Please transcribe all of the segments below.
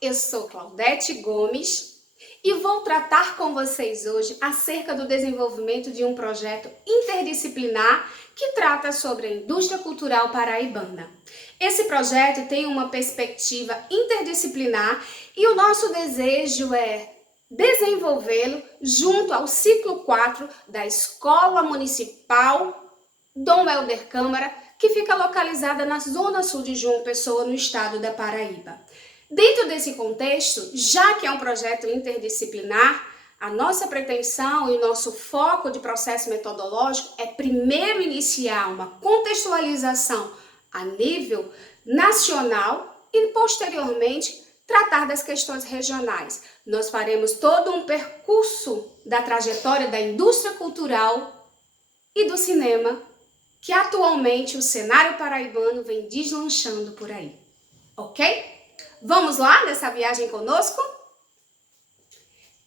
Eu sou Claudete Gomes e vou tratar com vocês hoje acerca do desenvolvimento de um projeto interdisciplinar que trata sobre a indústria cultural paraibana. Esse projeto tem uma perspectiva interdisciplinar e o nosso desejo é desenvolvê-lo junto ao ciclo 4 da Escola Municipal Dom Helder Câmara, que fica localizada na zona sul de João Pessoa, no estado da Paraíba. Dentro desse contexto, já que é um projeto interdisciplinar, a nossa pretensão e o nosso foco de processo metodológico é primeiro iniciar uma contextualização a nível nacional e posteriormente tratar das questões regionais. Nós faremos todo um percurso da trajetória da indústria cultural e do cinema, que atualmente o cenário paraibano vem deslanchando por aí, ok? Vamos lá nessa viagem conosco?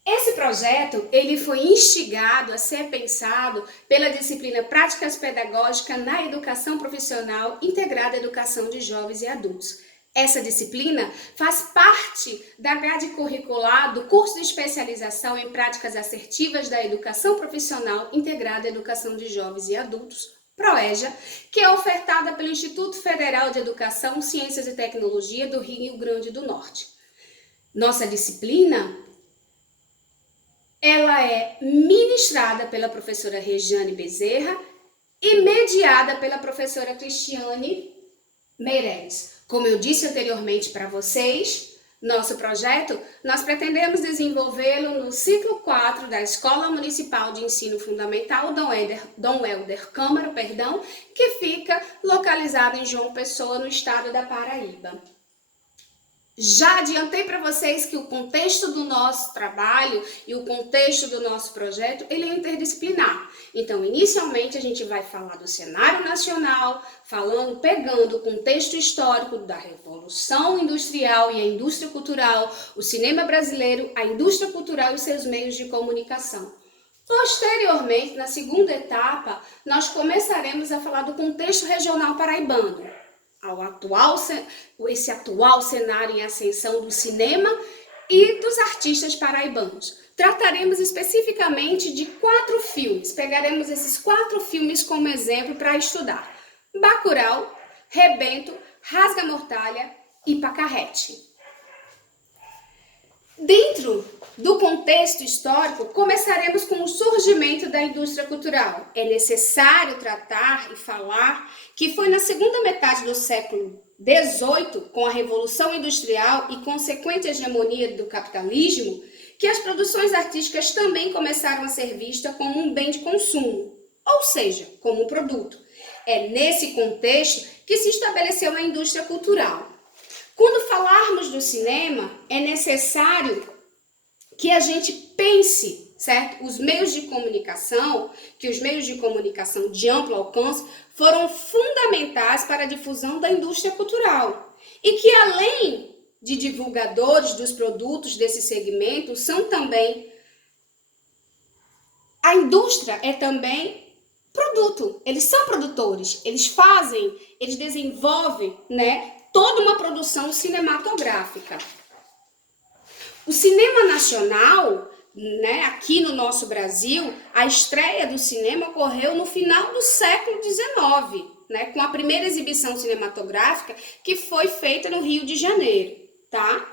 Esse projeto ele foi instigado a ser pensado pela disciplina Práticas Pedagógicas na Educação Profissional Integrada à Educação de Jovens e Adultos. Essa disciplina faz parte da grade curricular do curso de especialização em Práticas Assertivas da Educação Profissional Integrada à Educação de Jovens e Adultos, PROEJA, que é ofertada pelo Instituto Federal de Educação, Ciências e Tecnologia do Rio Grande do Norte. Nossa disciplina, ela é ministrada pela professora Regiane Bezerra e mediada pela professora Cristiane Meireles. Como eu disse anteriormente para vocês, nosso projeto, nós pretendemos desenvolvê-lo no ciclo 4 da Escola Municipal de Ensino Fundamental Dom Helder Câmara, que fica localizado em João Pessoa, no estado da Paraíba. Já adiantei para vocês que o contexto do nosso trabalho e o contexto do nosso projeto, ele é interdisciplinar. Então, inicialmente, a gente vai falar do cenário nacional, pegando o contexto histórico da Revolução Industrial e a indústria cultural, o cinema brasileiro, a indústria cultural e seus meios de comunicação. Posteriormente, na segunda etapa, nós começaremos a falar do contexto regional paraibano, esse atual cenário em ascensão do cinema e dos artistas paraibanos. Trataremos especificamente de 4 filmes. Pegaremos esses 4 filmes como exemplo para estudar: Bacurau, Rebento, Rasga-Mortalha e Pacarrete. Dentro do contexto histórico, começaremos com o surgimento da indústria cultural. É necessário tratar e falar que foi na segunda metade do século XVIII, com a Revolução Industrial e consequente hegemonia do capitalismo, que as produções artísticas também começaram a ser vistas como um bem de consumo, ou seja, como um produto. É nesse contexto que se estabeleceu a indústria cultural. Quando falarmos do cinema, é necessário que a gente pense, certo? Os meios de comunicação de amplo alcance foram fundamentais para a difusão da indústria cultural. E que além de divulgadores dos produtos desse segmento, a indústria é também produto. Eles são produtores, eles desenvolvem, toda uma produção cinematográfica. O cinema nacional, aqui no nosso Brasil, a estreia do cinema ocorreu no final do século XIX, com a primeira exibição cinematográfica que foi feita no Rio de Janeiro, tá?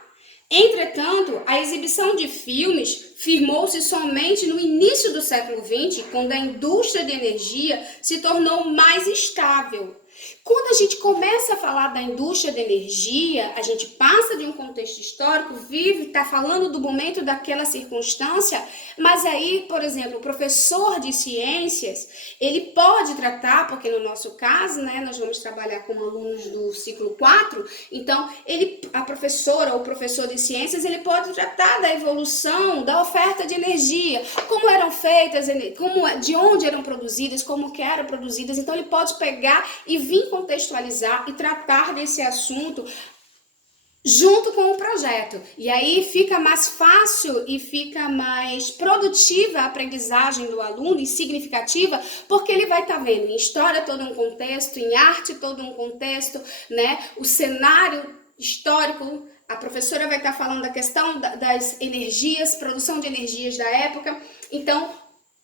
Entretanto, a exibição de filmes firmou-se somente no início do século XX, quando a indústria de energia se tornou mais estável. Quando a gente começa a falar da indústria de energia, a gente passa de um contexto histórico, está falando do momento daquela circunstância, mas aí, por exemplo, o professor de ciências, ele pode tratar, porque no nosso caso, nós vamos trabalhar com alunos do ciclo 4, então a professora ou o professor de ciências, ele pode tratar da evolução, da oferta de energia, como eram feitas, de onde eram produzidas, como que eram produzidas, então ele pode pegar e vir contextualizar e tratar desse assunto junto com o projeto. E aí fica mais fácil e fica mais produtiva a aprendizagem do aluno e significativa, porque ele vai estar vendo em história todo um contexto, em arte todo um contexto, o cenário histórico, a professora vai estar falando da questão das energias, produção de energias da época, então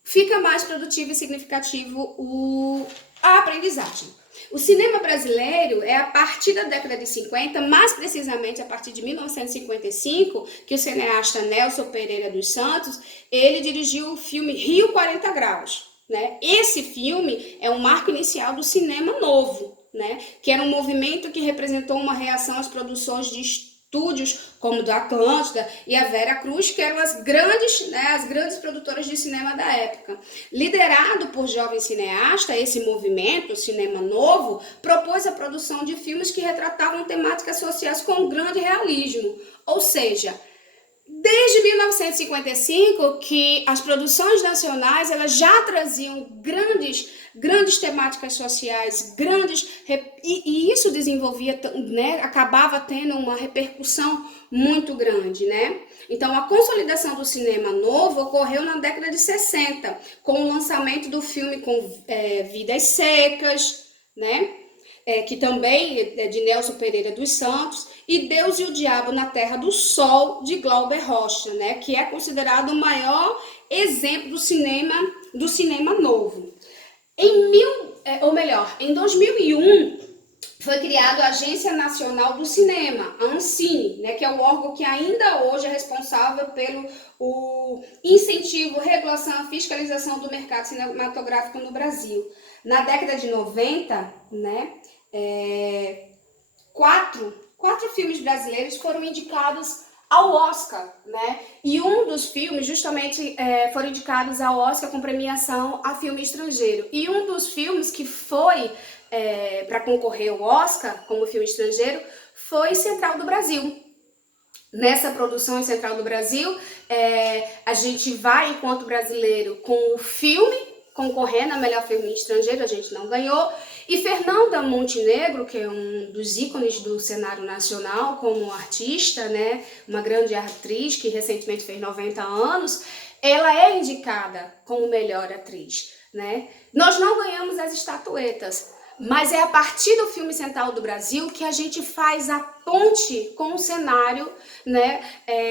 fica mais produtivo e significativo a aprendizagem. O cinema brasileiro é a partir da década de 50, mais precisamente a partir de 1955, que o cineasta Nelson Pereira dos Santos, ele dirigiu o filme Rio 40 Graus. Né? Esse filme é um marco inicial do cinema novo, né? Que era um movimento que representou uma reação às produções de estúdios como do Atlântida e a Vera Cruz, que eram as grandes produtoras de cinema da época. Liderado por jovens cineastas, esse movimento, o cinema novo, propôs a produção de filmes que retratavam temáticas sociais com grande realismo, ou seja, desde 1955 que as produções nacionais elas já traziam grandes temáticas sociais, e isso desenvolvia, né, acabava tendo uma repercussão muito grande, né? Então a consolidação do cinema novo ocorreu na década de 60, com o lançamento do filme Vidas Secas, né? Que também é de Nelson Pereira dos Santos, e Deus e o Diabo na Terra do Sol, de Glauber Rocha, né, que é considerado o maior exemplo do cinema novo. Em 2001, foi criada a Agência Nacional do Cinema, a Ancine, né, que é o órgão que ainda hoje é responsável pelo incentivo, regulação e fiscalização do mercado cinematográfico no Brasil. Na década de 90, né, quatro filmes brasileiros foram indicados ao Oscar, né? E um dos filmes, justamente, foram indicados ao Oscar com premiação a filme estrangeiro. E um dos filmes que foi para concorrer ao Oscar como filme estrangeiro foi Central do Brasil. Nessa produção em Central do Brasil, a gente vai, enquanto brasileiro, com o filme concorrendo a melhor filme estrangeiro, a gente não ganhou. E Fernanda Montenegro, que é um dos ícones do cenário nacional como artista, né, uma grande atriz que recentemente fez 90 anos, ela é indicada como melhor atriz, né? Nós não ganhamos as estatuetas, mas é a partir do filme Central do Brasil que a gente faz a ponte com o cenário, né,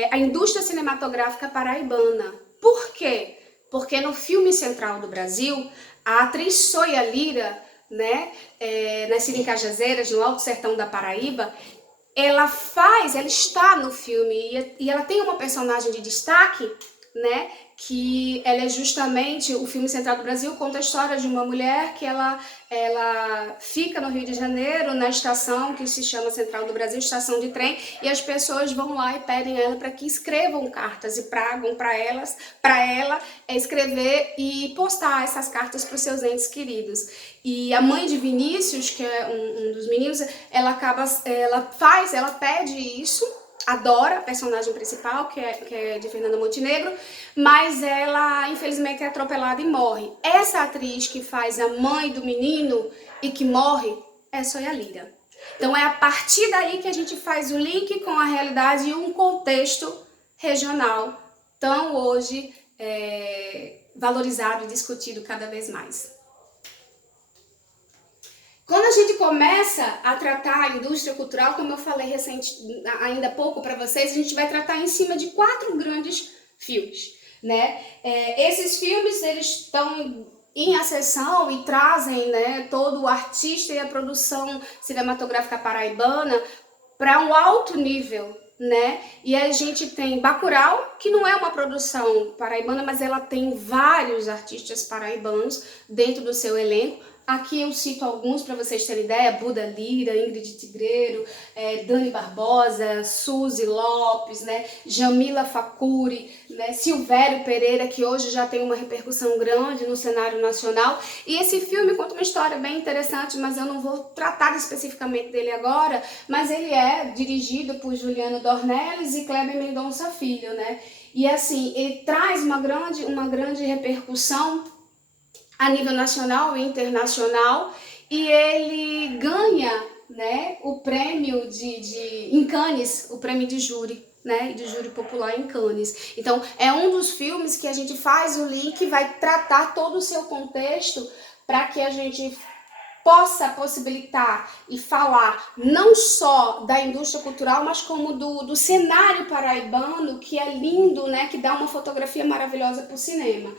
a indústria cinematográfica paraibana. Por quê? Porque no filme Central do Brasil, a atriz Soia Lira, né, nascida em Cajazeiras, no Alto Sertão da Paraíba, ela está no filme e ela tem uma personagem de destaque, né, que ela é justamente, o filme Central do Brasil conta a história de uma mulher que ela fica no Rio de Janeiro, na estação que se chama Central do Brasil, estação de trem, e as pessoas vão lá e pedem a ela para que escrevam cartas e pagam para ela escrever e postar essas cartas para os seus entes queridos. E a mãe de Vinícius, que é um dos meninos, ela pede isso, adora a personagem principal, que é de Fernanda Montenegro, mas ela infelizmente é atropelada e morre. Essa atriz que faz a mãe do menino e que morre é Soia Lira. Então é a partir daí que a gente faz o link com a realidade e um contexto regional tão hoje valorizado e discutido cada vez mais. Quando a gente começa a tratar a indústria cultural, como eu falei ainda há pouco para vocês, a gente vai tratar em cima de 4 grandes filmes, né? Esses filmes, eles estão em ascensão e trazem, né, todo o artista e a produção cinematográfica paraibana para um alto nível, né? E a gente tem Bacurau, que não é uma produção paraibana, mas ela tem vários artistas paraibanos dentro do seu elenco. Aqui eu cito alguns para vocês terem ideia: Buda Lira, Ingrid Tigreiro, Dani Barbosa, Suzy Lopes, né, Jamila Facuri, né, Silvério Pereira, que hoje já tem uma repercussão grande no cenário nacional. E esse filme conta uma história bem interessante, mas eu não vou tratar especificamente dele agora, mas ele é dirigido por Juliano Dornelles e Kleber Mendonça Filho, né? E assim, ele traz uma grande repercussão a nível nacional e internacional, e ele ganha, né, o prêmio em Cannes, o prêmio de júri, né, de júri popular em Cannes. Então, é um dos filmes que a gente faz o link, vai tratar todo o seu contexto para que a gente possa possibilitar e falar não só da indústria cultural, mas como do cenário paraibano, que é lindo, né? Que dá uma fotografia maravilhosa para o cinema.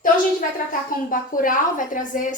Então a gente vai tratar como Bacurau, vai trazer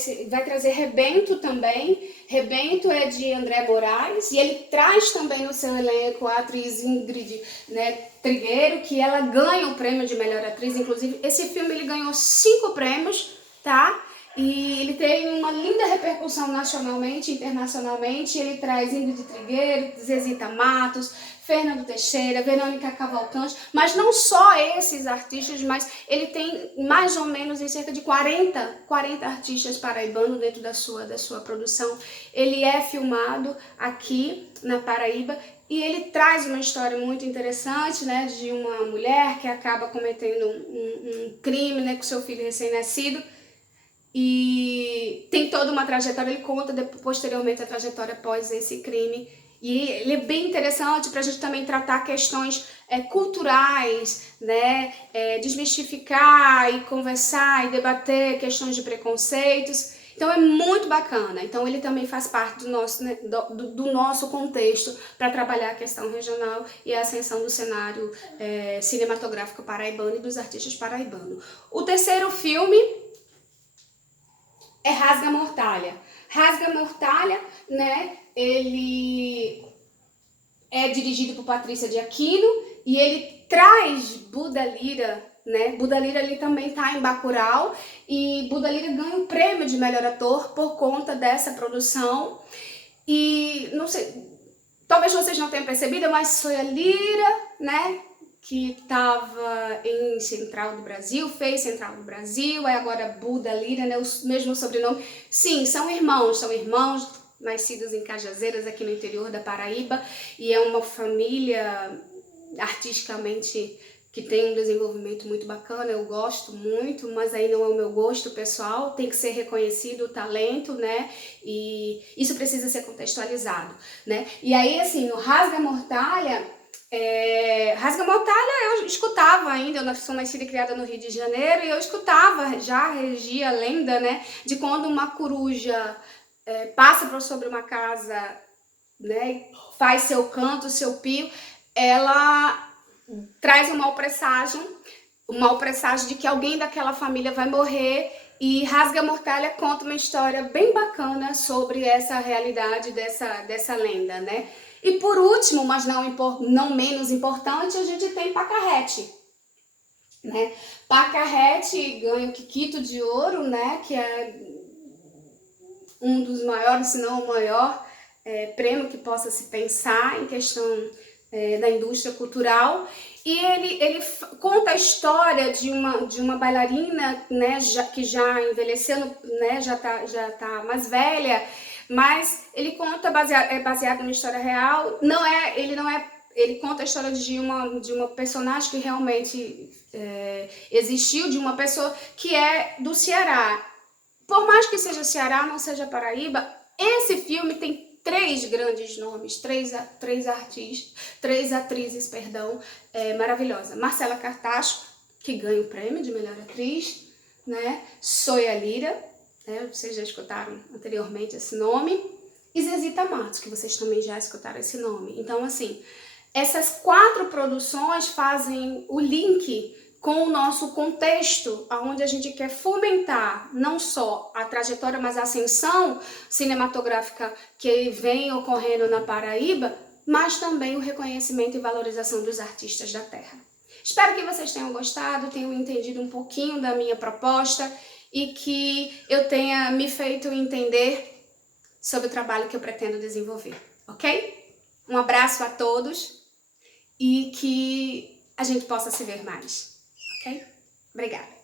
Rebento também. Rebento é de André Moraes e ele traz também no seu elenco a atriz Ingrid, né, Trigueiro, que ela ganha o prêmio de melhor atriz. Inclusive, esse filme ele ganhou 5 prêmios, tá? E ele tem uma linda repercussão nacionalmente, internacionalmente. Ele traz Ingrid Trigueiro, Zezita Matos, Fernando Teixeira, Verônica Cavalcante, mas não só esses artistas, mas ele tem mais ou menos em cerca de 40 artistas paraibanos dentro da sua produção. Ele é filmado aqui na Paraíba e ele traz uma história muito interessante, né, de uma mulher que acaba cometendo um crime, né, com seu filho recém-nascido. E tem toda uma trajetória, ele conta posteriormente a trajetória após esse crime. E ele é bem interessante para a gente também tratar questões culturais, né? Desmistificar e conversar e debater questões de preconceitos. Então é muito bacana. Então ele também faz parte do nosso, né, do nosso contexto para trabalhar a questão regional e a ascensão do cenário cinematográfico paraibano e dos artistas paraibanos. O terceiro filme é Rasga Mortalha. Rasga Mortalha, né? Ele é dirigido por Patrícia de Aquino e ele traz Buda Lira, né? Buda Lira ali também tá em Bacurau e Buda Lira ganha o prêmio de melhor ator por conta dessa produção. E não sei, talvez vocês não tenham percebido, mas foi a Lira, né, que estava em Central do Brasil, fez Central do Brasil, aí agora Buda Lira, né, o mesmo sobrenome. Sim, são irmãos nascidos em Cajazeiras, aqui no interior da Paraíba, e é uma família artisticamente que tem um desenvolvimento muito bacana, eu gosto muito, mas aí não é o meu gosto pessoal, tem que ser reconhecido o talento, né, e isso precisa ser contextualizado, né, e aí assim, no Rasga Mortalha, eu escutava ainda, eu sou nascida e criada no Rio de Janeiro, e eu escutava, já regia a lenda, né, de quando uma coruja passa por sobre uma casa, né, faz seu canto, seu pio, ela traz um mau presságio de que alguém daquela família vai morrer, e Rasga Mortalha conta uma história bem bacana sobre essa realidade dessa lenda, né? E por último, mas não menos importante, a gente tem Pacarrete, né? Pacarrete ganha o Kikito de Ouro, né? Que é um dos maiores, se não o maior prêmio que possa se pensar em questão da indústria cultural. E ele conta a história de uma bailarina, né, que já envelheceu, né, já tá mais velha, mas ele conta baseado numa história real. Ele conta a história de uma personagem que realmente existiu, de uma pessoa que é do Ceará. Por mais que seja Ceará, não seja Paraíba, esse filme tem 3 grandes nomes, 3 atrizes, maravilhosas. Marcela Cartacho, que ganha o prêmio de melhor atriz, né? Soia Lira, né? Vocês já escutaram anteriormente esse nome, e Zezita Matos, que vocês também já escutaram esse nome. Então, assim, essas 4 produções fazem o link com o nosso contexto, onde a gente quer fomentar não só a trajetória, mas a ascensão cinematográfica que vem ocorrendo na Paraíba, mas também o reconhecimento e valorização dos artistas da terra. Espero que vocês tenham gostado, tenham entendido um pouquinho da minha proposta e que eu tenha me feito entender sobre o trabalho que eu pretendo desenvolver, ok? Um abraço a todos e que a gente possa se ver mais. Ok? Obrigada.